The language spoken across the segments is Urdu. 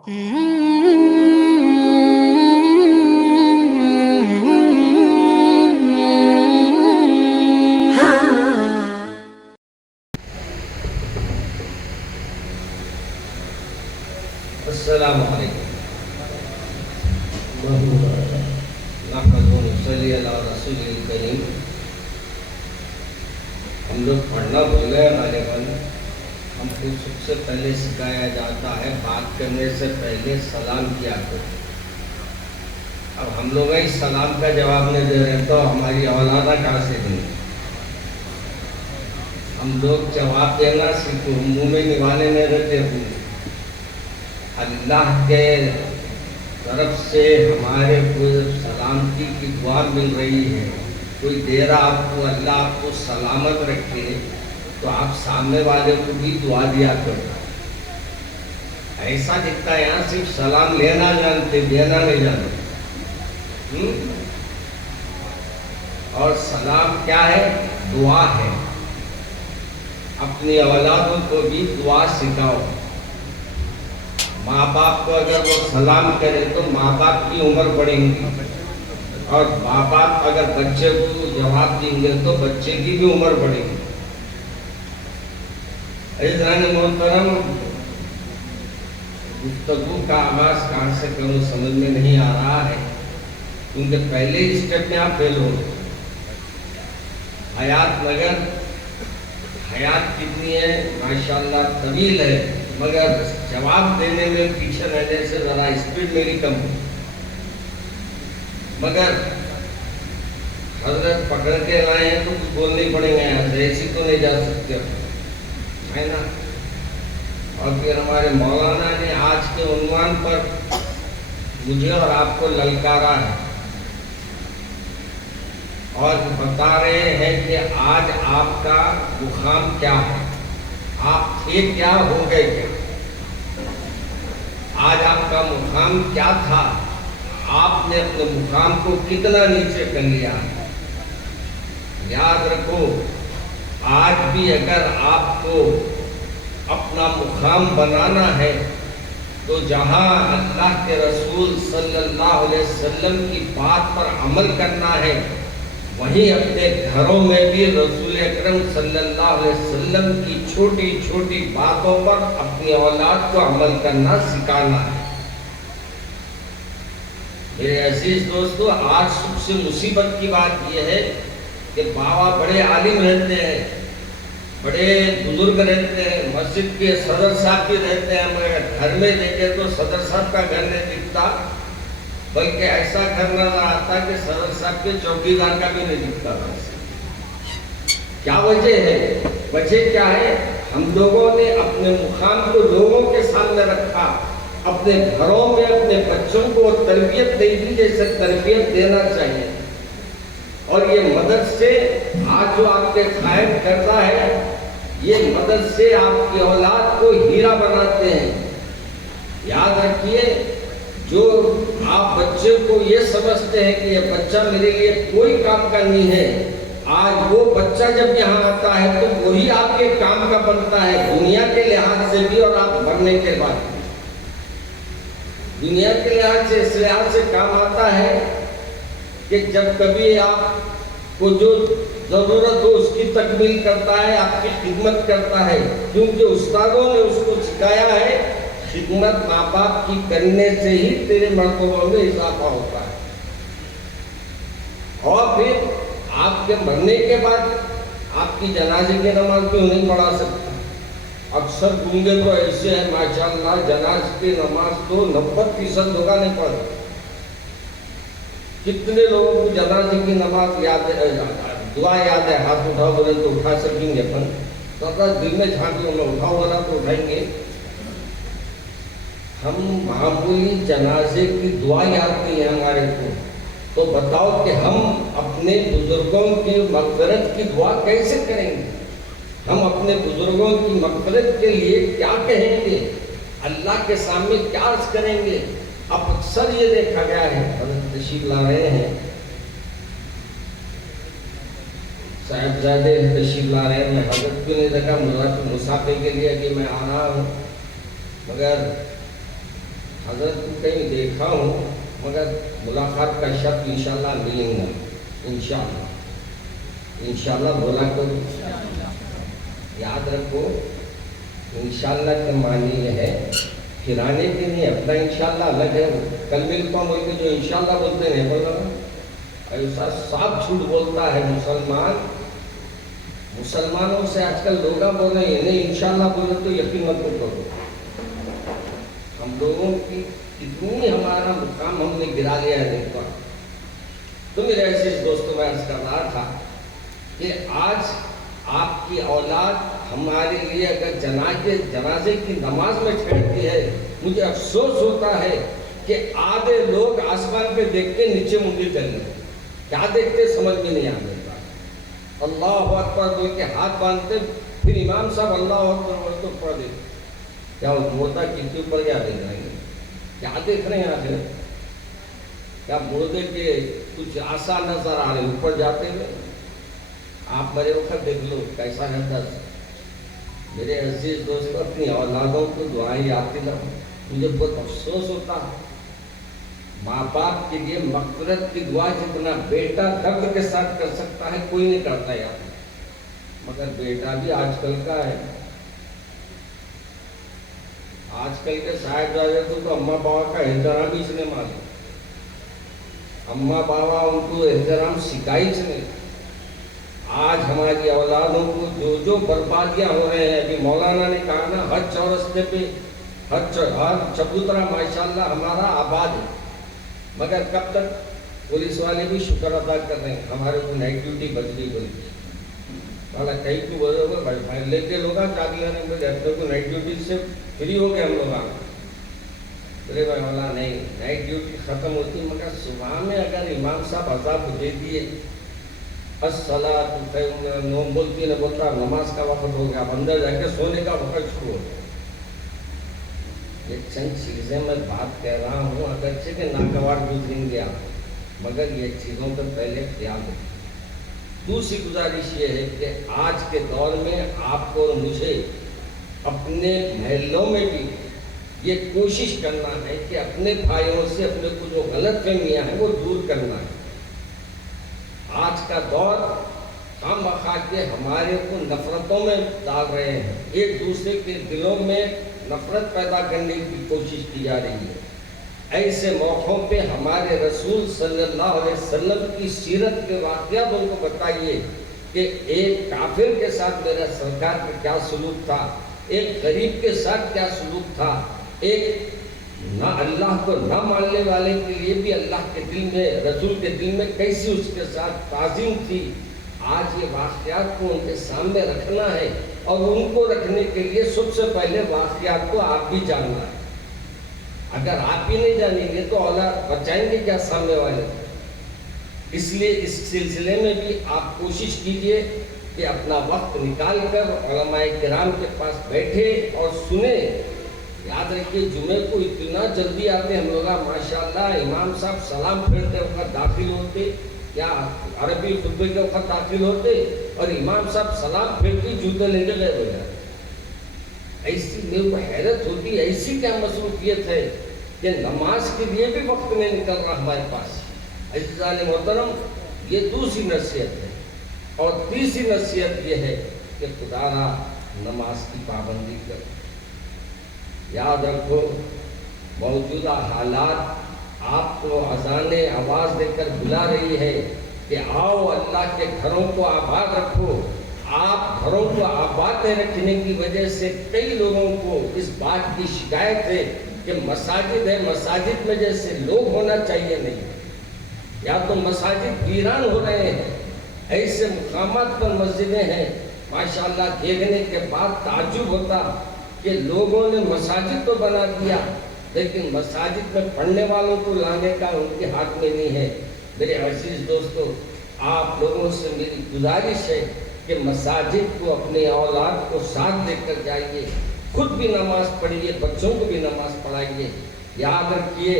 السلام علیکم نحمد و نصلی علی رسول الکریم. ہم لوگ پڑھنا بھول گئے غالباً. ہم کو سب سے پہلے سکھایا جاتا ہے بات کرنے سے پہلے سلام کیا کرو. اب ہم لوگ اس سلام کا جواب نہیں دے رہے تو ہماری اولادہ کہاں سے دیں؟ ہم لوگ جواب دینا سیکھو، منہ میں نبھانے نہیں رہتے ہوں. اللہ کے طرف سے ہمارے کو سلامتی کی دعا مل رہی ہے. کوئی دے رہا آپ کو، اللہ آپ کو سلامت رکھے تو آپ سامنے والے کو بھی دعا دیا کرو. ایسا دکھتا ہے یہاں صرف سلام لینا جانتے، دینا نہیں جانتے. اور سلام کیا ہے؟ دعا ہے. اپنی اولادوں کو بھی دعا سکھاؤ. ماں باپ کو اگر وہ سلام کرے تو ماں باپ کی عمر بڑھے گی، اور ماں باپ اگر بچے کو جواب دیں گے تو بچے کی بھی عمر بڑھے گی. عزیزان محترم، گفتگو کا آغاز کہاں سے کروں سمجھ میں نہیں آ رہا ہے، کیونکہ پہلے اسٹیپ میں آپ فیل ہو. حیات مگر حیات کتنی ہے ماشاءاللہ طویل ہے، مگر جواب دینے میں پیچھے رہنے سے ذرا اسپیڈ میری کم ہو. مگر حضرت پکڑ کے لائے ہیں تو کچھ بولنے پڑیں گے، ایسی تو نہیں جا سکتے ہے نا. اور پھر ہمارے مولانا نے آج کے عنوان پر مجھے اور آپ کو للکارا ہے اور بتا رہے ہیں کہ آج آپ کا مقام کیا ہے، آپ تھے کیا، ہو گئے کیا. آج آپ کا مقام کیا تھا، آپ نے اپنے مقام کو کتنا نیچے کر لیا. یاد رکھو، آج بھی اگر آپ کو اپنا مقام بنانا ہے تو جہاں اللہ کے رسول صلی اللہ علیہ وسلم کی بات پر عمل کرنا ہے، وہیں اپنے گھروں میں بھی رسول اکرم صلی اللہ علیہ وسلم کی چھوٹی چھوٹی باتوں پر اپنی اولاد کو عمل کرنا سکھانا ہے. میرے عزیز دوستو، آج سب سے مصیبت کی بات یہ ہے کہ بابا بڑے عالم رہتے ہیں، بڑے بزرگ رہتے ہیں، مسجد کے صدر صاحب بھی رہتے ہیں، مگر گھر میں دیکھے تو صدر صاحب کا گھر نہیں دکھتا، بلکہ ایسا گھر نظر آتا کہ صدر صاحب کے چوکیدار کا بھی نہیں دکھتا. کیا وجہ ہے؟ وجہ کیا ہے؟ ہم لوگوں نے اپنے مقام کو لوگوں کے سامنے رکھا، اپنے گھروں میں اپنے بچوں کو تربیت نہیں دی جیسے تربیت دینا چاہیے. اور یہ مدرسے آج جو آپ کے قائم کرتا ہے، یہ مدرسے آپ کی اولاد کو ہیرا بناتے ہیں. یاد رکھیے، جو آپ بچے کو یہ سمجھتے ہیں کہ یہ بچہ میرے لیے کوئی کام کا نہیں ہے، آج وہ بچہ جب یہاں آتا ہے تو وہی آپ کے کام کا بنتا ہے، دنیا کے لحاظ سے بھی اور آپ مرنے کے بعد بھی. دنیا کے لحاظ سے اس لحاظ سے کام آتا ہے کہ جب کبھی آپ کو جو ضرورت ہو اس کی تکمیل کرتا ہے، آپ کی خدمت کرتا ہے، کیونکہ استادوں نے اس کو سکھایا ہے خدمت ماں باپ کی کرنے سے ہی تیرے مرتبہ میں اضافہ ہوتا ہے. اور پھر آپ کے مرنے کے بعد آپ کی جنازے کی نماز کیوں نہیں پڑھا سکتا؟ اکثر گونگے تو ایسے ہیں ماشاءاللہ، جناز کی نماز تو 90% ہوگا نہیں پڑھتے. کتنے لوگوں کو جنازے کی نماز یاد ہے، دعا یاد ہے؟ ہاتھ اٹھاؤ بولے تو اٹھا سکیں گے اپن، تو دل میں جھانک لو، اٹھاؤ بولا تو اٹھائیں گے. ہم معمولی جنازے کی دعا یاد نہیں ہے ہمارے کو، تو بتاؤ کہ ہم اپنے بزرگوں کی مغفرت کی دعا کیسے کریں گے؟ ہم اپنے بزرگوں کی مغفرت کے لیے کیا کہیں گے؟ اللہ کے سامنے کیا عرض کریں گے؟ اب اکثر یہ دیکھا گیا ہے، حضرت تشریف لا رہے ہیں، صاحبزادے تشریف لا رہے ہیں. میں حضرت کو نہیں دیکھا، مسافر کے لیے کہ میں آ رہا ہوں، مگر حضرت کو کہیں دیکھا ہوں مگر ملاقات کا شرط انشاءاللہ ملیں گا، انشاءاللہ انشاءاللہ بولا کرو، یاد رکھو انشاءاللہ کے معنی یہ ہے پھرانے کے نہیں، اپنا انشاءاللہ الگ ہے، کل ملتا ہوں بول کے جو انشاءاللہ بولتے ہیں بولا ایسا صاف جھوٹ بولتا ہے مسلمانوں سے آج کل لوگ بول رہے ہیں نہیں انشاءاللہ بولے تو یقین مت کرو، ہم لوگوں کی اتنی ہمارا مقام ہم نے گرا لیا ہے دیکھا۔ تو میرے ایسے دوستوں میں عرض کر رہا تھا کہ آج آپ کی اولاد ہمارے لیے اگر جنازے کی نماز میں ٹھہرتی ہے، مجھے افسوس ہوتا ہے کہ آدھے لوگ آسمان پہ دیکھ کے نیچے منڈی کر لیں، کیا دیکھتے سمجھ میں نہیں آنے کا، اللہ اکبر بول کے ہاتھ باندھتے، پھر امام صاحب اللہ اکبر بول تو پڑھ دیتے، کیا مردہ کس کے اوپر کیا دیکھ رہے ہیں، کیا دیکھ رہے ہیں آخر، کیا مردے کے کچھ آسان نظر آ رہے اوپر جاتے ہوئے، آپ میرے وقت دیکھ لو کیسا رہتا ہے۔ میرے عزیز دوستو اپنی اولادوں کو دعائیں یاد دلاؤ، مجھے بہت افسوس ہوتا ہے ماں باپ کے لیے مغفرت کی دعا جتنا بیٹا درد کے ساتھ کر سکتا ہے کوئی نہیں کرتا یار، مگر بیٹا بھی آج کل کا ہے، آج کل کے صاحبزادے تو اماں بابا کا احترام ہی اس نے معلوم، اماں بابا ان کو احترام سکھائی اس نے۔ آج ہماری اولادوں کو جو بربادیاں ہو رہے ہیں، ابھی مولانا نے کہا نا ہر چورستے پہ ہر چبوترا ماشاءاللہ ہمارا آباد ہے، مگر کب تک پولیس والے بھی شکر ادا کر رہے ہیں ہمارے کو نائٹ ڈیوٹی بچ گئی بول کے، والا کہیں کی بولے ہوگا بھائی بھائی لے کے لوگ چاقی لانے بولے اپنے کو نائٹ ڈیوٹی سے فری ہو گئے ہم لوگ بولے بھائی والا نہیں نائٹ ڈیوٹی ختم ہوتی، مگر صبح میں اگر امام صاحب عذاب دے دیے الصلاۃ نوم بولتی نہ بولتا نماز کا وقت ہو گیا، اب اندر جا کے سونے کا وقت شروع ہو گیا۔ یہ چند چیزیں میں بات کہہ رہا ہوں، اگرچہ کہ ناگوار گزریں گے آپ، مگر یہ چیزوں کا پہلے خیال رکھیں۔ دوسری گزارش یہ ہے کہ آج کے دور میں آپ کو اور مجھے اپنے محلوں میں بھی یہ کوشش کرنا ہے کہ اپنے بھائیوں سے اپنے کو جو غلط فہمیاں ہیں وہ دور کرنا ہے۔ آج کا دور خام بخواہ کے ہمارے کو نفرتوں میں ڈال رہے ہیں، ایک دوسرے کے دلوں میں نفرت پیدا کرنے کی کوشش کی جا رہی ہے۔ ایسے موقعوں پہ ہمارے رسول صلی اللہ علیہ وسلم کی سیرت کے واقعات ان کو بتائیے کہ ایک کافر کے ساتھ میرا سرکار کا کیا سلوک تھا، ایک غریب کے ساتھ کیا سلوک تھا، ایک نہ اللہ کو نہ ماننے والے کے لیے بھی اللہ کے دل میں رسول کے دل میں کیسی اس کے ساتھ تعظیم تھی۔ آج یہ واقعات کو ان کے سامنے رکھنا ہے، اور ان کو رکھنے کے لیے سب سے پہلے واقعات کو آپ بھی جاننا ہے۔ اگر آپ ہی نہیں جانیں گے تو اولاد بچائیں گے کیا سامنے والے؟ اس لیے اس سلسلے میں بھی آپ کوشش کیجئے کہ اپنا وقت نکال کر علماء کرام کے پاس بیٹھے اور سنیں۔ یاد رکھیے جمعے کو اتنا جلدی آتے ہم لوگ ماشاءاللہ، امام صاحب سلام پھیرتے وقت داخل ہوتے یا عربی خطبے کے وقت داخل ہوتے، اور امام صاحب سلام پھیرتے جوتے لے کے غائب ہو جاتے۔ ایسی میرے کو حیرت ہوتی، ایسی کیا مصروفیت ہے کہ نماز کے لیے بھی وقت نہیں نکل رہا ہمارے پاس۔ عزیزان محترم، یہ دوسری نصیحت ہے، اور تیسری نصیحت یہ ہے کہ خدا را نماز کی پابندی کرو۔ یاد رکھو موجودہ حالات آپ کو اذان آواز دے کر بلا رہی ہے کہ آؤ اللہ کے گھروں کو آباد رکھو۔ آپ گھروں کو آباد رکھنے کی وجہ سے کئی لوگوں کو اس بات کی شکایت ہے کہ مساجد ہے، مساجد میں جیسے لوگ ہونا چاہیے نہیں، یا تو مساجد ویران ہو رہے ہیں۔ ایسے مقامات پر مسجدیں ہیں ماشاءاللہ، دیکھنے کے بعد تعجب ہوتا کہ لوگوں نے مساجد تو بنا دیا لیکن مساجد میں پڑھنے والوں کو لانے کا ان کے ہاتھ میں نہیں ہے۔ میرے عزیز دوستو، آپ لوگوں سے میری گزارش ہے کہ مساجد کو اپنے اولاد کو ساتھ لے کر جائیے، خود بھی نماز پڑھیے، بچوں کو بھی نماز پڑھائیے۔ یاد رکھیے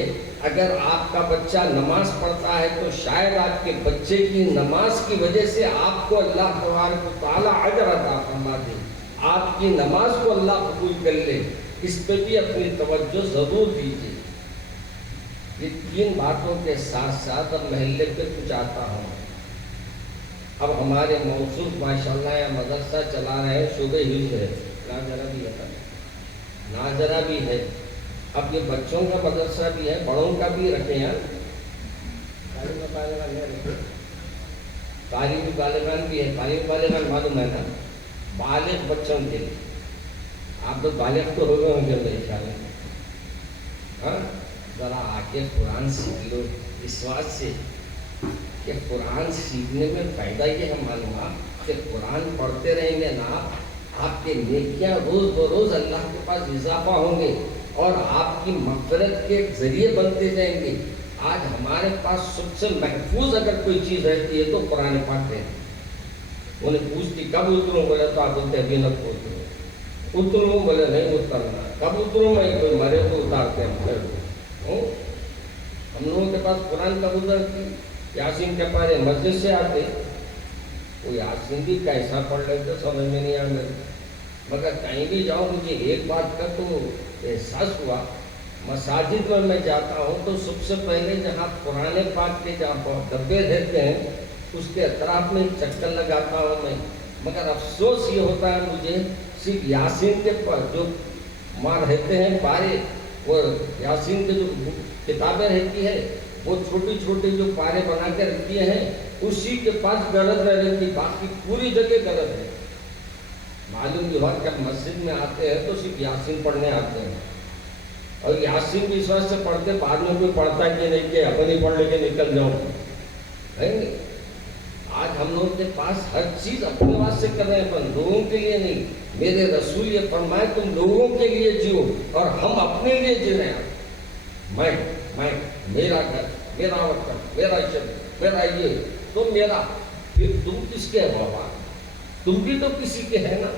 اگر آپ کا بچہ نماز پڑھتا ہے تو شاید آپ کے بچے کی نماز کی وجہ سے آپ کو اللہ تبارک و تعالیٰ اجر عطا فرما دے، آپ کی نماز کو اللہ قبول کر لے۔ اس پہ بھی اپنی توجہ ضرور دیجیے۔ یہ تین باتوں کے ساتھ ساتھ اب محلے پہ کچھ آتا ہوں. اب ہمارے موصوف ماشاءاللہ یا مدرسہ چلا رہے ہیں شعبہ حفظ ہے، ناظرہ بھی ہے. اب یہ بچوں کا مدرسہ بھی ہے، بڑوں کا بھی رکھے ہیں. تعلیمی بالغان بھی ہے. تعلیمی بالغان معلوم ہے نا، بالغ بچوں کے لیے. آپ تو بالغ تو ہو گئے ہوں گے میرے خیال میں. ہاں، ذرا آ کے قرآن سیکھ لو اس بات سے کہ قرآن سیکھنے میں فائدہ یہ ہے معلوم کہ قرآن پڑھتے رہیں گے نا، آپ کے نیکیاں روز بروز اللہ کے پاس اضافہ ہوں گے اور آپ کی مغفرت کے ذریعے بنتے جائیں گے. آج ہمارے پاس سب سے محفوظ اگر کوئی چیز رہتی ہے تو قرآن پاک ہے. انہیں پوچھتی کب اتروں، بولے تو آپ بولتے ابھی نہ اتروں. اتروں بولے نہیں اترنا. کب اتروں میں؟ کوئی مرے تو اتارتے ہیں. پھر ہم لوگوں کے پاس قرآن کب اترتی؟ یاسین کے پارے مسجد سے آتے، وہ یاسین بھی کیسا پڑھ لیتے سمجھ میں نہیں آ میرے. مگر کہیں بھی جاؤں مجھے ایک بات کا تو احساس ہوا، مساجد میں جاتا ہوں تو سب سے پہلے جہاں قرآن پاک کے جہاں ڈبے رہتے ہیں اس کے اطراف میں چکر لگاتا ہوں میں. مگر افسوس یہ ہوتا ہے مجھے صرف یاسین کے جو ماں رہتے ہیں پارے، وہ یاسین کے جو کتابیں رہتی ہے وہ چھوٹی چھوٹی جو پارے بنا کے رکھتی ہیں اسی کے پاس غلط رہ رہتی، باقی پوری جگہ غلط ہے. معلوم یہ ہوا کہ جب مسجد میں آتے ہیں تو صرف یاسین پڑھنے آتے ہیں، اور یاسین بھی اس وقت سے پڑھتے، بعد میں کوئی پڑھتا کہ نہیں کہ اپنی پڑھ لے کے نکل جاؤں. آج ہم لوگوں کے پاس ہر چیز اپنے واسطے کر رہے ہیں پر لوگوں کے لیے نہیں. میرے رسول یہ فرمائے تم لوگوں کے لیے جیو اور ہم اپنے لیے جی رہے ہیں. میں میرا گھر، میرا وطن، میرا شہر، میرا یہ تو میرا. پھر تم کس کے بابا؟ تم بھی تو کسی کے ہیں نا.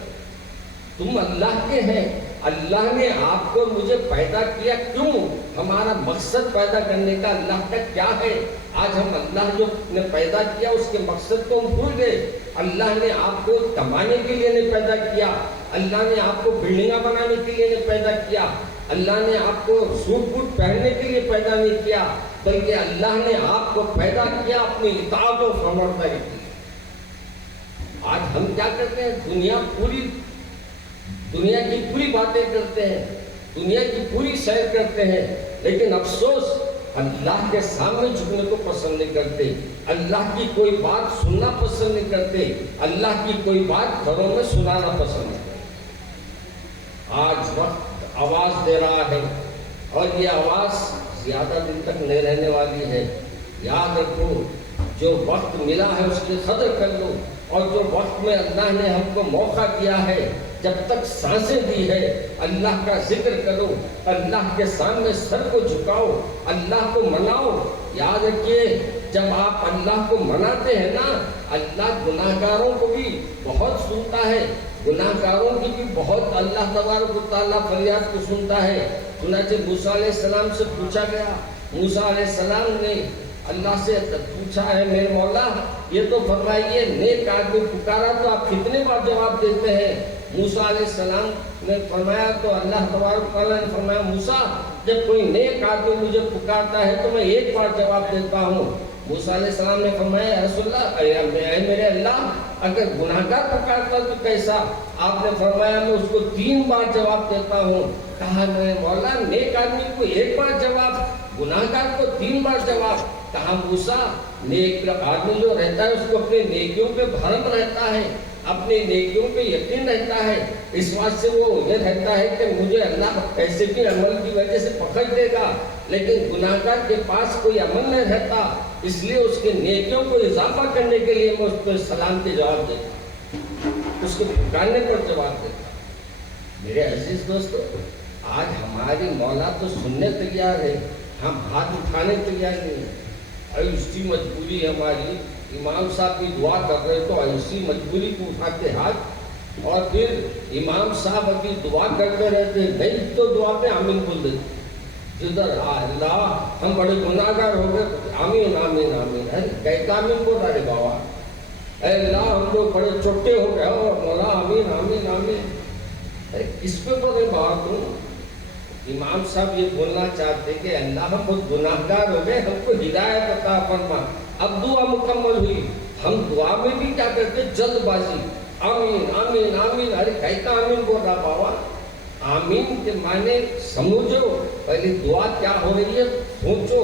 تم اللہ کے ہیں. اللہ نے آپ کو مجھے پیدا کیا کیوں؟ ہمارا مقصد پیدا کرنے کا اللہ کا کیا ہے؟ آج ہم اللہ جو نے پیدا کیا اس کے مقصد کو ہم بھول گئے. اللہ نے آپ کو کمانے کے لیے نہیں پیدا کیا، اللہ نے آپ کو بلڈنگاں بنانے کے لیے نہیں پیدا کیا، اللہ نے آپ کو سوٹ بوٹ پہننے کے لیے پیدا نہیں کیا، بلکہ اللہ نے آپ کو پیدا کیا اپنی اطاعت و فرمانبرداری کے لیے. آج ہم کیا کرتے ہیں؟ دنیا کی پوری باتیں کرتے ہیں، دنیا کی پوری سیر کرتے ہیں، لیکن افسوس اللہ کے سامنے جھکنے کو پسند نہیں کرتے، اللہ کی کوئی بات سننا پسند نہیں کرتے، اللہ کی کوئی بات گھروں میں سنانا پسند نہیں کرتے. آج وقت آواز دے رہا ہے اور یہ آواز زیادہ دن تک نہیں رہنے والی ہے. یاد رکھو، جو وقت ملا ہے اس کی قدر کر لو، اور جو وقت میں اللہ نے ہم کو موقع دیا ہے، جب تک سانسیں دی ہے اللہ کا ذکر کرو، اللہ کے سامنے سر کو جھکاؤ، اللہ کو مناؤ. یاد رکھیے جب آپ اللہ کو مناتے ہیں نا، اللہ گناہ گاروں کو بھی بہت سنتا ہے، گناہ گاروں کی بھی بہت اللہ تبارک و تعالیٰ فریاد کو سنتا ہے. چنانچہ موسیٰ علیہ السلام سے پوچھا گیا، موسیٰ علیہ السلام نے اللہ سے پوچھا ہے میرے مولا یہ تو فرمائیے نیک آدمی پکارا تو آپ کتنے بار جواب دیتے ہیں؟ موسیٰ علیہ السلام نے فرمایا تو اللہ تبارک تعالیٰ نے فرمایا موسیٰ جب کوئی نیک آدمی مجھے پکارتا ہے تو میں ایک بار جواب دیتا ہوں. موسیٰ علیہ السلام نے فرمایا یا رسول اللہ، اے میرے اللہ اگر گناہگار پکارتا تو کیسا؟ آپ نے فرمایا میں اس کو 3 بار جواب دیتا ہوں. کہا میرے مولا نیک آدمی کو 1 بار جواب، گناہگار کو 3 بار جواب. کہا موسیٰ نیک آدمی جو رہتا ہے اس کو اپنے نیکیوں پہ بھرم رہتا ہے، اپنے نیکیوں پہ یقین رہتا ہے، اس بات سے وہ یہ رہتا ہے کہ مجھے اللہ ایسے بھی عمل کی وجہ سے پکڑ دے گا. لیکن گناہگار کے پاس کوئی عمل نہیں رہتا، اس لیے اس کے نیکیوں کو اضافہ کرنے کے لیے میں اس کو سلام کے جواب دیتا، اس کو پکارنے پر جواب دیتا. میرے عزیز دوستو، آج ہماری مولا تو سننے تیار ہے، ہم ہاتھ اٹھانے تیار نہیں ہیں. ایسی مجبوری ہماری، امام صاحب کی دعا کر رہے تو ایسی مجبوری کو اٹھاتے ہاتھ، اور پھر امام صاحب ابھی دعا کرتے رہتے نہیں تو دعا پہ آمین بول دیتے. جدھر اللہ ہم بڑے گناہگار ہو گئے، آمین آمین آمین. کہتا آمین بول رہے بابا، اے اللہ ہم لوگ بڑے چھوٹے ہو گئے اور مولا آمین آمین آمین. کس پہ بولے بات ہوں؟ امام صاحب یہ بولنا چاہتے کہ اللہ ہم بہت گناہگار ہو گئے، ہم کو ہدایت عطا فرما۔ اب دعا مکمل ہوئی، ہم دعا میں بھی کیا کرتے، جلد بازی، آمین آمین آمین، ارے کہتا آمین بول رہا بابا، آمین کے معنی سمجھو، پہلی دعا کیا ہو رہی ہے سوچو،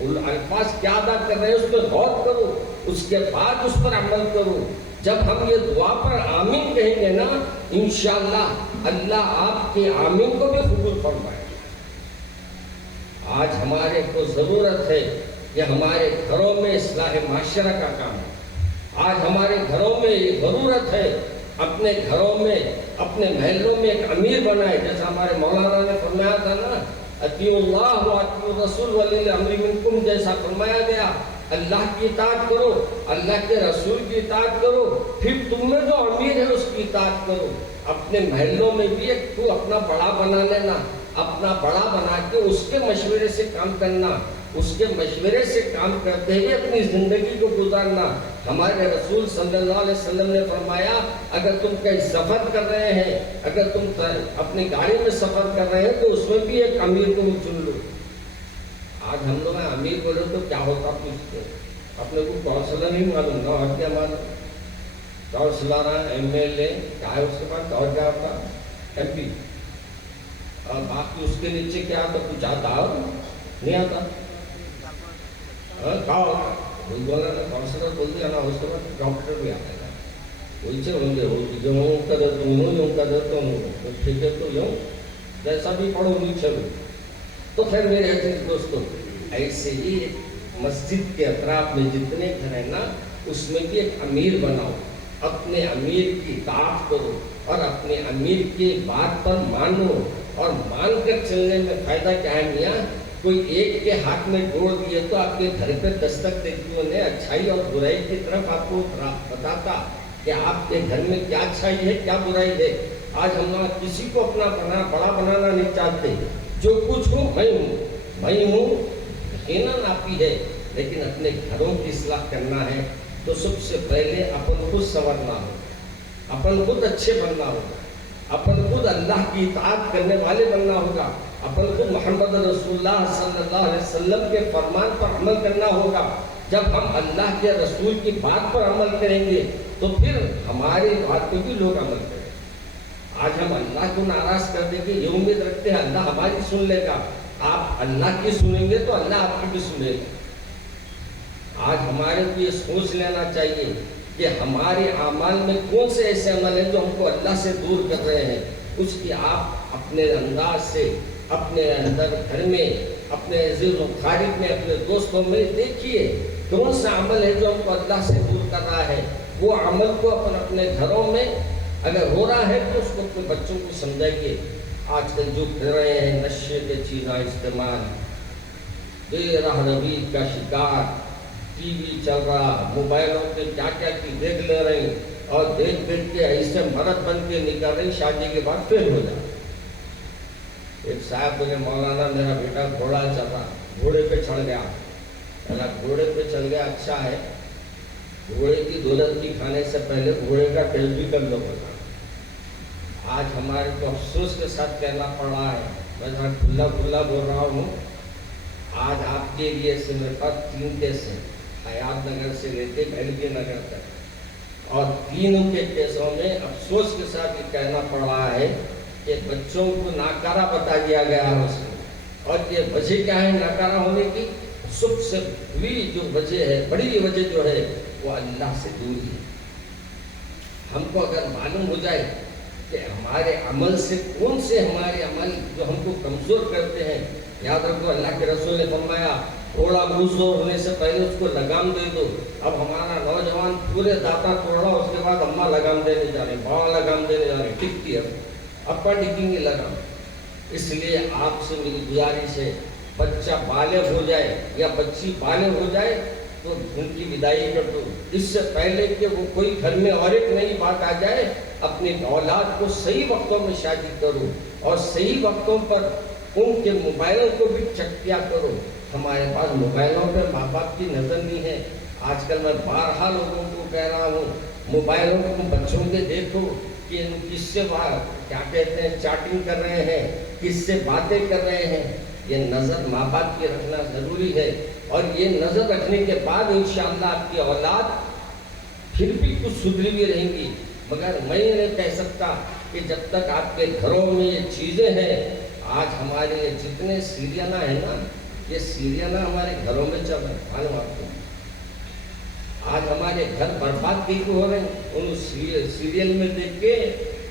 الفاظ کیا ادا کر رہے ہیں اس پہ غور کرو، اس کے بعد اس پر عمل کرو۔ جب ہم یہ دعا پر آمین کہیں گے نا، انشاءاللہ اللہ آپ کے آمین کو بھی قبول فرمائے۔ آج ہمارے کو ضرورت ہے کہ ہمارے گھروں میں اصلاح معاشرہ کا کام ہے۔ آج ہمارے گھروں میں یہ ضرورت ہے، اپنے گھروں میں اپنے محلوں میں ایک امیر بنائے، جیسا ہمارے مولانا نے فرمایا تھا نا، اطیعوا اللہ و اطیعوا الرسول ولی الامر منکم، جیسا فرمایا گیا اللہ کی اطاعت کرو، اللہ کے رسول کی اطاعت کرو، پھر تم میں جو امیر ہے اس کی اطاعت کرو۔ اپنے محلوں میں بھی ایک تو اپنا بڑا بنا لینا، اپنا بڑا بنا کے اس کے مشورے سے کام کرنا، اس کے مشورے سے کام کرتے ہی اپنی زندگی کو گزارنا۔ ہمارے رسول صلی اللہ علیہ وسلم نے فرمایا اگر تم کہیں سفر کر رہے ہیں، اگر تم اپنی گاڑی میں سفر کر رہے ہیں تو اس میں بھی ایک امیر کو چن لو۔ آج ہم لوگ امیر بولے تو کیا ہوتا پوچھتے، اپنے کو کونسلر نہیں معلوم نہ، اور کیا معلوم کونسلر ایم ایل اے کیا ہے، اس کے بعد اور کیا ہوتا ایم پی، اور باقی اس کے نیچے کیا آتا، کچھ آتا نہیں آتا، کیا ہوتا وہی بولا نا، کونسلر بول دیا نا، اس کے بعد ڈاکٹر بھی آتا ہے، وہی سے ہوں گے جو ہوں کر دیتا ہوں، یوں کر دیتا ہوں، تو ٹھیک ہے تو یوں جیسا بھی پڑھو نیچے بھی۔ تو پھر میرے عزیز دوستوں، ایسے ہی مسجد کے اطراف میں جتنے گھر ہیں نا، اس میں بھی ایک امیر بناؤ، اپنے امیر کی اطاعت کرو اور اپنے امیر کی بات پر مانو، اور مان کر چلنے میں فائدہ کیا ہے میاں، کوئی ایک کے ہاتھ میں ڈوڑ دیے تو آپ کے گھر پہ دستک دیتی انہیں اچھائی اور برائی کی طرف آپ کو بتاتا کہ آپ کے گھر میں کیا اچھائی ہے کیا برائی ہے۔ آج ہم لوگ کسی کو اپنا بڑا بنانا نہیں چاہتے، جو کچھ ہوں میں ہوں یقیناً آپ ہی ہے، لیکن اپنے گھروں کی اصلاح کرنا ہے تو سب سے پہلے اپن خود سنورنا ہو، اپن خود اچھے بننا ہوگا، اپن خود اللہ کی اطاعت کرنے والے بننا ہوگا، اپن خود محمد رسول اللہ صلی اللہ علیہ وسلم کے فرمان پر عمل کرنا ہوگا۔ جب ہم اللہ کے رسول کی بات پر عمل کریں گے تو پھر ہماری بات پہ بھی لوگ عمل کریں گے۔ آج ہم اللہ کو ناراض کر دیں گے، یہ امید رکھتے ہیں اللہ ہماری سن لے گا، آپ اللہ کی سنیں گے تو اللہ آپ کی بھی سنے گا۔ آج ہمارے کو یہ سوچ لینا چاہیے کہ ہمارے اعمال میں کون سے ایسے عمل ہیں جو ہم کو اللہ سے دور کر رہے ہیں، اس کی آپ اپنے انداز سے اپنے اندر گھر میں، اپنے عزیز و خارج میں، اپنے دوستوں میں دیکھیے کون سا عمل ہے جو ہم کو اللہ سے دور کر رہا ہے۔ وہ عمل کو اپنے گھروں میں اگر ہو رہا ہے تو اس کو اپنے بچوں کو سمجھائیے۔ آج کل جو کر رہے ہیں نشے کے چیزیں استعمال، بے راہ روی کا شکار، ٹی وی چل رہا، موبائلوں پہ کیا کیا چیز دیکھ لے رہی، اور دیکھ کے ایسے مرد بن کے نکل رہی، شادی کے بعد فیل ہو جائے۔ ایک صاحب بولے مولانا میرا بیٹا گھوڑا چل رہا، گھوڑے پہ چڑھ گیا، گھوڑے پہ چل گیا اچھا ہے، گھوڑے کی دولت کی کھانے سے پہلے گھوڑے کا ٹیل بھی کر لو بتا۔ آج ہمارے کو افسوس کے ساتھ کہنا پڑ رہا ہے، میں کھلا کھلا بول رہا ہوں، آج آپ کے لیے سے میرے پاس 3 کیس ہیں، حیات نگر سے لے کے بھیلگی نگر تک، اور تینوں کے کیسوں میں افسوس کے ساتھ یہ کہنا پڑ رہا ہے کہ بچوں کو ناکارہ بتا دیا گیا ہے اس میں۔ اور یہ وجہ کیا ہے ناکارہ ہونے کی؟ سب سے بڑی جو وجہ ہے، بڑی وجہ جو ہے وہ اللہ سے دوری ہے۔ ہم کو اگر معلوم ہو جائے کہ ہمارے عمل سے کون سے ہمارے عمل جو ہم کو کمزور کرتے ہیں، یاد رکھو اللہ کے رسول نے فرمایا تھوڑا بوزھو ہونے سے پہلے اس کو لگام دے دو۔ اب ہمارا نوجوان پورے داتا توڑ رہا، اس کے بعد اماں لگام دینے جا رہے، بابا لگام دینے جا رہے، ٹکتی ہے اب پر ٹکیں گے لگام۔ اس لیے آپ سے میری گزارش ہے، بچہ بالغ ہو جائے یا بچی بالغ ہو جائے تو ان کی وداعی کر دو، اس سے پہلے کہ وہ کوئی گھر میں اور ایک نئی بات آ جائے۔ اپنی اولاد کو صحیح وقتوں میں شادی کرو، اور صحیح وقتوں پر ان کے موبائلوں کو بھی چیک کیا کرو۔ ہمارے پاس موبائلوں پہ ماں باپ کی نظر نہیں ہے۔ آج کل میں بارہا لوگوں کو کہہ رہا ہوں، موبائلوں کو بچوں کے دیکھو، کہ کس سے کیا کہتے ہیں چاٹنگ کر رہے ہیں، کس سے باتیں کر رہے ہیں، یہ نظر ماں باپ کی رکھنا ضروری ہے. اور یہ نظر رکھنے کے بعد انشاءاللہ آپ کی اولاد پھر بھی کچھ سدھری بھی رہیں گی. مگر میں یہ نہیں کہہ سکتا کہ جب تک آپ کے گھروں میں یہ چیزیں ہیں. آج ہمارے جتنے سیریانا ہیں نا، یہ سیریانا ہمارے گھروں میں چل رہے ہیں. معلوم آپ کو آج ہمارے گھر برباد کیوں ہو رہے ہیں؟ ان سیریل میں دیکھ کے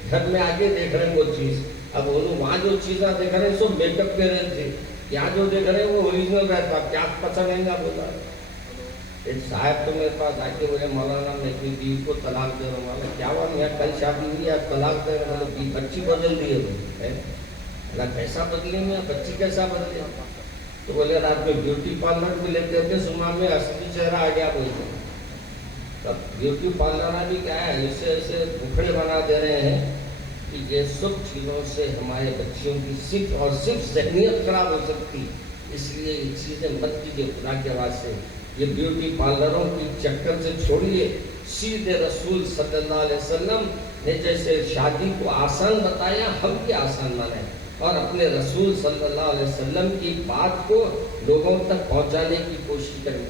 گھر میں آگے دیکھ رہے ہیں وہ چیز. اب وہاں جو چیزیں دیکھ رہے ہیں سو میک اپ کے رہے تھے، یہاں جو دیکھ رہے ہیں وہ اوریجنل رہتا. کیا پسند ہے گا بولا. ایک صاحب تو میرے پاس آ کے بولے مولانا میں اپنی بیوی کو طلاق دے رہا ہوں. مولانا کیا ہوا؟ یہاں کل شادی ہوئی ہے طلاق دے رہا ہوں. بچی بدل دی ہے. کیسا بدلے میں بچی کیسا بدلے؟ تو بولے رات میں بیوٹی پارلر بھی لیتے تھے، صبح میں اصلی چہرہ آ گیا بولتے. تب بیوٹی پارلر بھی کیا ہے، ایسے ایسے بکھڑے بنا دے رہے ہیں کہ یہ سب چیزوں سے ہمارے بچیوں کی صرف اور صرف ذہنیت خراب ہو سکتی. اس لیے یہ چیزیں مت کیجیے خدا کے واسطے. یہ بیوٹی پارلروں کی چکر سے چھوڑیے. سیدھے رسول صلی اللہ علیہ وسلم نے جیسے شادی کو آسان بتایا، ہم بھی آسان مانیں اور اپنے رسول صلی اللہ علیہ وسلم کی بات کو لوگوں تک پہنچانے کی کوشش کریں.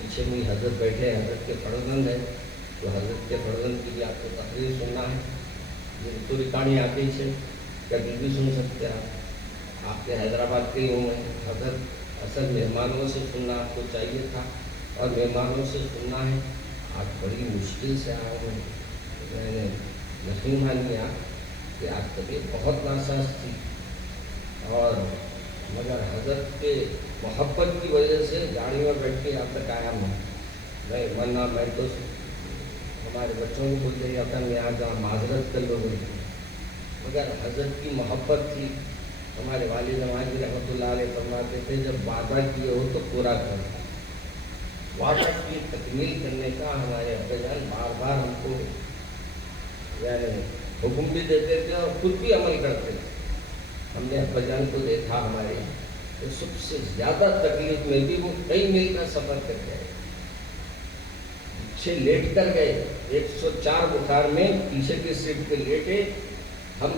پیچھے میں حضرت بیٹھے ہیں، حضرت کے فرزند ہیں، تو حضرت کے فرزند کی بھی آپ کو تقریر سننا ہے. یہ تو ریکارڈنگ آتی ہے، کبھی بھی سن سکتے ہیں آپ کے حیدرآباد کے ہی ہوں میں. حضرت اصل مہمانوں سے سننا آپ کو چاہیے تھا اور مہمانوں سے سننا ہے. آج بڑی مشکل سے آیا ہوں میں نے یقین مان لیا کہ آج طبیعت بہت ناساز تھی، اور مگر حضرت کے محبت کی وجہ سے گاڑی میں بیٹھ کے یہاں تک آیا میں ورنہ میں تو ہمارے بچوں کو بولتے جاتا میں یہاں جہاں معذرت کر لو گے. مگر حضرت کی محبت تھی. ہمارے والد نواز رحمۃ اللہ علیہ فرماتے تھے جب وعدہ کیے ہو تو پورا کرو. وعدہ کی تکمیل کرنے کا ہمارے ابا جان بار بار ہم کو یعنی حکم بھی دیتے تھے اور خود بھی عمل کرتے تھے. ہم نے ابا جان کو دیکھا ہمارے تو سب سے زیادہ تکلیف میں بھی وہ کئی میل کا سفر کر گئے، پیچھے لیٹ کر گئے. 104 بخار میں پیچھے کی سیٹ پہ لیٹے. ہم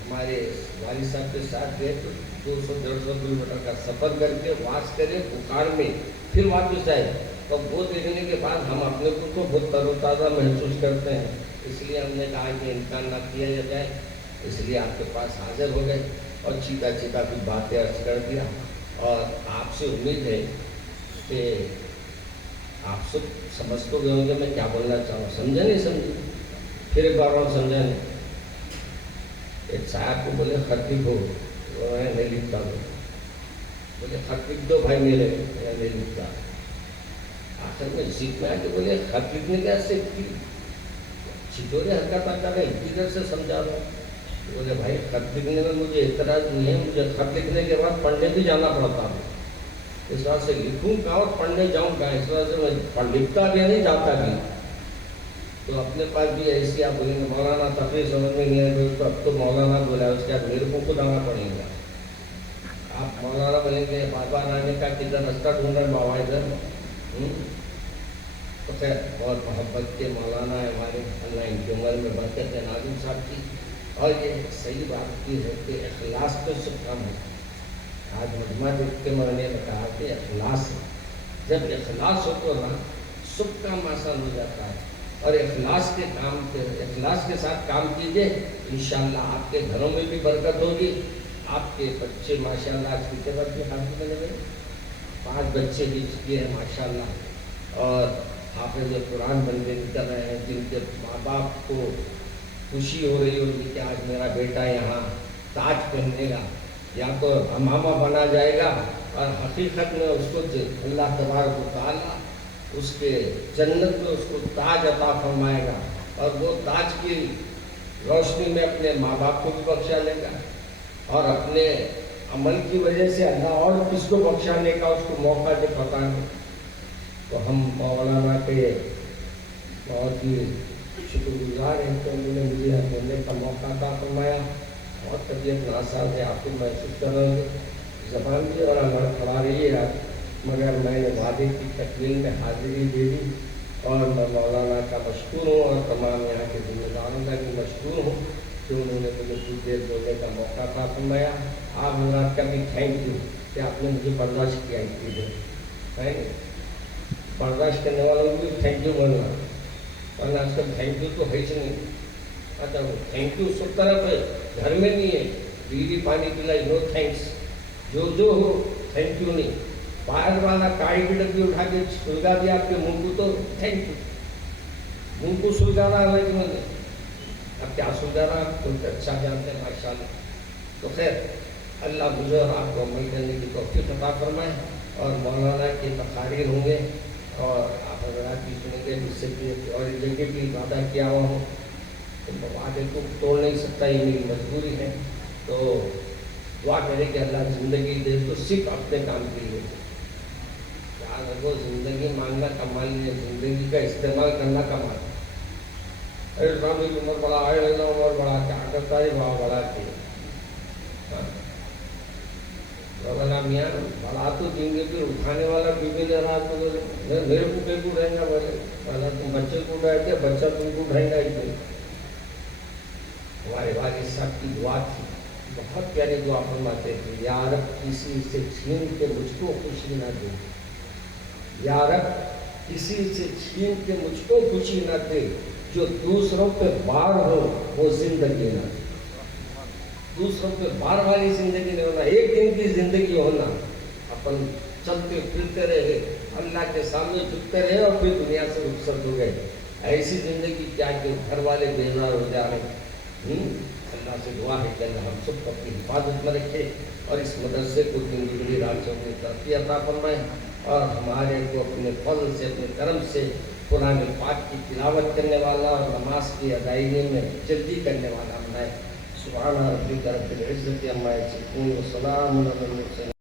ہمارے والد صاحب کے ساتھ گئے تو 200-150 کلومیٹر کا سفر کر کے واپس کرے بخار میں، پھر واپس آئے. تو وہ دیکھنے کے بعد ہم اپنے کو بہت تر و تازہ محسوس کرتے ہیں. اس لیے ہم نے کہا کہ امکان نہ کیا جائے، اس لیے آپ کے پاس حاضر ہو گئے اور چیتا کچھ باتیں عرض کر دیا. اور آپ سے امید ہے کہ آپ سب سمجھ تو گئے ہوں گے میں کیا بولنا چاہوں. سمجھے نہیں سمجھے؟ پھر ایک بار اور سمجھا نہیں. ایک صاحب کو بولے خط لکھو، میں نہیں لکھتا ہوں. بولے خط لکھ دو بھائی میرے، میں نہیں لکھتا. آخر میں سیکھ میں آ کے بولے خط لکھنے کا سیکھتی چھٹورے حرکت آتا ہے کدھر سے سمجھا رہا ہوں. بولے بھائی خط لکھنے میں مجھے اعتراض نہیں ہے، مجھے خط لکھنے کے بعد پڑھنے بھی جانا پڑتا ہے. اس وجہ سے لکھوں گا اور پڑھنے جاؤں گا، اس وجہ سے میں لکھتا بھی نہیں جاتا بھی. تو اپنے پاس بھی ایسی آپ بولیں گے مولانا تقریر سمجھ میں نہیں ہے تو اب تو مولانا بولا اس کے بعد میرے کو خود آنا پڑے گا. آپ مولانا بولیں گے بابا آنے کا کدھر رستہ ڈھونڈ رہے بابا ادھر. تو خیر بہت محبت کے مولانا ہے ہمارے، اللہ ان کی عمر میں برکت ہے ناظم صاحب کی. اور یہ صحیح بات کی ہے کہ اخلاص تو سب کام ہے. آج مجمع دیکھ کے میں نے کہا کہ اخلاص ہے. جب اخلاص ہو تو نا سب کام آسان ہو جاتا ہے. اور اخلاص کے ساتھ کام کیجئے، انشاءاللہ آپ کے گھروں میں بھی برکت ہوگی. آپ کے بچے ماشاءاللہ آج کتنے بچے حافظ بنے ہوئے؟ 5 بچے بھی چکے ہیں ماشاءاللہ، اور حافظ قرآن بن کے نکل رہے ہیں، جن کے ماں باپ کو خوشی ہو رہی ہوگی کہ آج میرا بیٹا یہاں تاج پہنے گا یا تو امامہ بنا جائے گا. اور حقیقت میں اس کو اللہ تبارک و تعالیٰ اس کے جنت میں اس کو تاج عطا فرمائے گا، اور وہ تاج کی روشنی میں اپنے ماں باپ کو بھی بخشا لے گا، اور اپنے عمل کی وجہ سے اللہ اور کس کو بخشانے کا اس کو موقع دے پتا نہیں. تو ہم مولانا کے بہت ہی شکر گزار ہیں کہ انہوں نے مجھے بولنے کا موقع عطا فرمایا. بہت طبیعت ناساز ہے، آپ کو محسوس کر رہے ہوں، زبان بھی اور کھڑا رہی ہے آپ، مگر میں نے وعدے کی تکمیل میں حاضری دے دی، اور میں مولانا کا مشکور ہوں اور تمام یہاں کے ذمہ داروں کا بھی مشکور ہوں کہ انہوں نے مجھے کچھ دیر بولنے کا موقع عطا فرمایا۔ آپ حضرات کا بھی تھینک یو کہ آپ نے مجھے برداشت کیا اتنی دیر، برداشت کرنے والوں کو بھی تھینک یو بولنا، ورنہ آج کل تھینک یو تو ہے ہی نہیں۔ اچھا تھینک یو سب طرف ہے، گھر میں نہیں ہے، بجلی پانی پلائی نو تھینکس، جو ہو تھینک یو نہیں، باہر والا کاڑی کی ڈبی اٹھا کے سلگا دیا آپ کے منہ کو تو تھینک یو، منہ کو سلگانا ہے کہ نہیں، اب کیا سلگانا آپ کو اچھا جانتے ہیں ماشاء اللہ۔ تو خیر اللہ مجھے اور آپ کو عمل کرنے کی توفیق عطا فرمائے، اور مولانا کے تقاریر ہوں گے اور آپ حضرات بھی سنیں گے، جس سے کہ اور اس جگہ بھی وعدہ کیا ہوا ہوں تو وعدے کو توڑ نہیں سکتا، یہ میری مجبوری ہے۔ تو دعا کرے کہ اللہ زندگی دے تو صرف اپنے کام کے لیے، یاد رکھو زندگی مانگنا کمال نہیں ہے، زندگی کا استعمال کرنا کمال ہے۔ ارے صاحب ایک عمر بڑا آئے رہنا، عمر بڑا کیا کرتا ہے وہاں بڑا کے مولانا میاں بڑا تو دیں گے، پھر اٹھانے والا بیوی نے رہا تو میرے کو کہیں کو اٹھائیں گا، بولے مولانا تم بچے کو اٹھائے، بچہ تم کو اٹھائیں گا۔ ہمارے والد صاحب کی دعا تھی، بہت پیاری دعا فرماتے تھے، یا رب کسی سے چھین کے مجھ کو خوشی نہ دے، یا رب کسی سے چھین کے مجھ کو خوشی نہ دے، جو دوسروں پہ بار ہو وہ زندگی نہ دے، دوسروں پہ بار والی زندگی نہیں ہونا، ایک دن کی زندگی ہونا، اپن چلتے پھرتے رہے، اللہ کے سامنے جھکتے رہے اور پھر دنیا سے رخصت ہو گئے، ایسی زندگی کیا کہ گھر والے بیزار ہو جا رہے۔ اللہ سے دعا ہے کہ اللہ ہم سب کو اپنی حفاظت میں رکھے اور اس مدرسے کو زندگی راتوں میں ترقی عطا فرمائے، اور ہمارے کو اپنے فضل سے اپنے کرم سے قرآن پاک کی تلاوت کرنے والا اور نماز کی ادائیگی میں جلدی کرنے والا بنائے۔ سبحان ربک رب العزت عما یصفون وسلام علی المرسلین۔